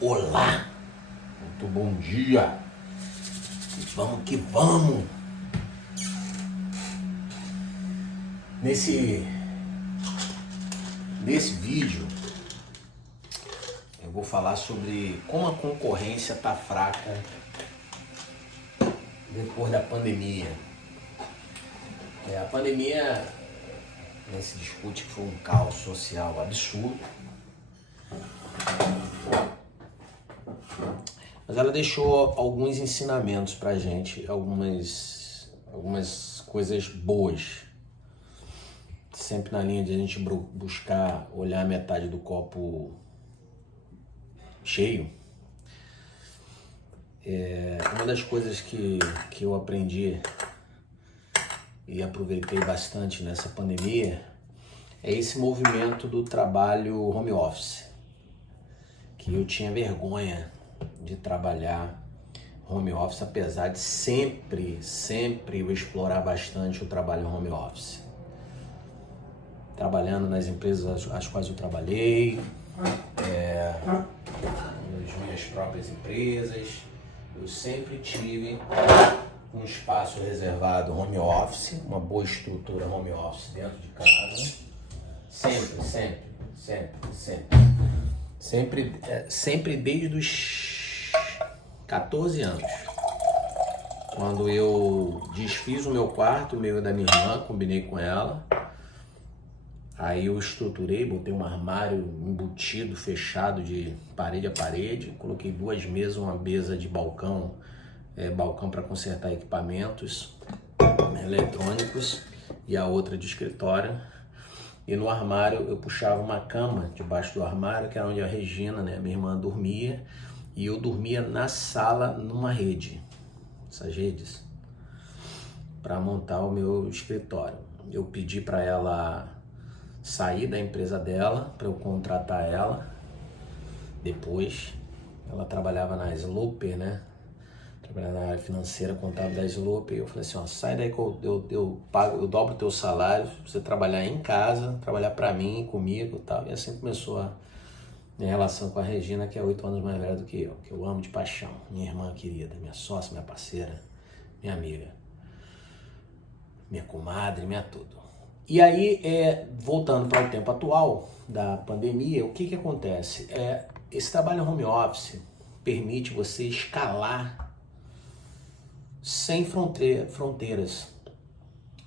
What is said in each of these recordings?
Olá, muito bom dia, e vamos que vamos. Nesse vídeo eu vou falar sobre como a concorrência tá fraca depois da pandemia. A pandemia, né, se discute que foi um caos social absurdo, mas ela deixou alguns ensinamentos pra gente, algumas coisas boas. Sempre na linha de a gente buscar olhar a metade do copo cheio. Uma das coisas que eu aprendi e aproveitei bastante nessa pandemia é esse movimento do trabalho home office, que eu tinha vergonha de trabalhar home office, apesar de sempre eu explorar bastante o trabalho home office. Trabalhando nas empresas às quais eu trabalhei, nas minhas próprias empresas, eu sempre tive um espaço reservado home office, uma boa estrutura home office dentro de casa, sempre desde os 14 anos, quando eu desfiz o meu quarto, o meu e da minha irmã, combinei com ela. Aí eu estruturei, botei um armário embutido, fechado de parede a parede, coloquei 2 mesas, uma mesa de balcão para consertar equipamentos eletrônicos e a outra de escritório. E no armário eu puxava uma cama debaixo do armário, que era onde a Regina, né, minha irmã, dormia, e eu dormia na sala numa rede, essas redes, para montar o meu escritório. Eu pedi para ela sair da empresa dela para eu contratar ela. Depois ela trabalhava na Sloper, né? Trabalhava na área financeira contábil da Sloper. E eu falei assim, ó, sai daí que eu pago, eu dobro o teu salário pra você trabalhar em casa, trabalhar para mim, comigo e tal. E assim começou a minha relação com a Regina, que é 8 anos mais velha do que eu amo de paixão. Minha irmã querida, minha sócia, minha parceira, minha amiga, minha comadre, minha tudo. E aí, voltando para o tempo atual da pandemia, o que acontece? Esse trabalho home office permite você escalar sem fronteiras.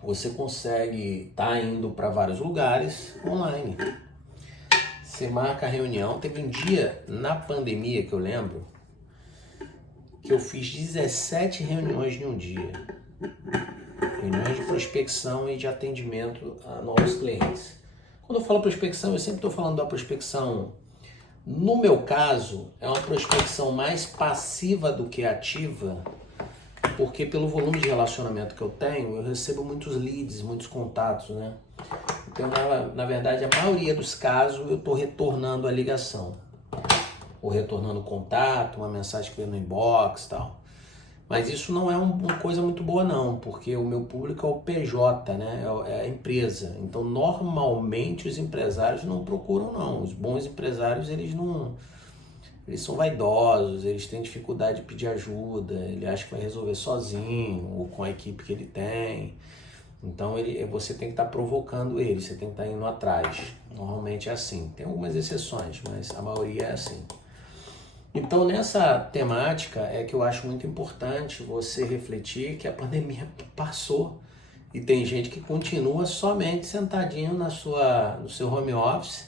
Você consegue estar indo para vários lugares online. Você marca a reunião. Teve um dia na pandemia que eu lembro que eu fiz 17 reuniões em um dia. Reuniões de prospecção e de atendimento a novos clientes. Quando eu falo prospecção, eu sempre estou falando da prospecção, no meu caso, é uma prospecção mais passiva do que ativa, porque pelo volume de relacionamento que eu tenho, eu recebo muitos leads, muitos contatos, né? Então, na verdade, a maioria dos casos, eu estou retornando a ligação, ou retornando o contato, uma mensagem que veio no inbox e tal. Mas isso não é uma coisa muito boa não, porque o meu público é o PJ, né? É a empresa. Então, normalmente, os empresários não procuram não. Os bons empresários, eles são vaidosos, eles têm dificuldade de pedir ajuda, ele acha que vai resolver sozinho ou com a equipe que ele tem. Então, você tem que estar provocando ele, você tem que estar indo atrás. Normalmente é assim. Tem algumas exceções, mas a maioria é assim. Então, nessa temática é que eu acho muito importante você refletir que a pandemia passou e tem gente que continua somente sentadinho no seu home office,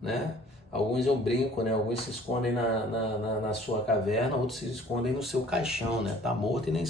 né? Alguns eu brinco, né? Alguns se escondem na sua caverna, outros se escondem no seu caixão, né? Tá morto e nem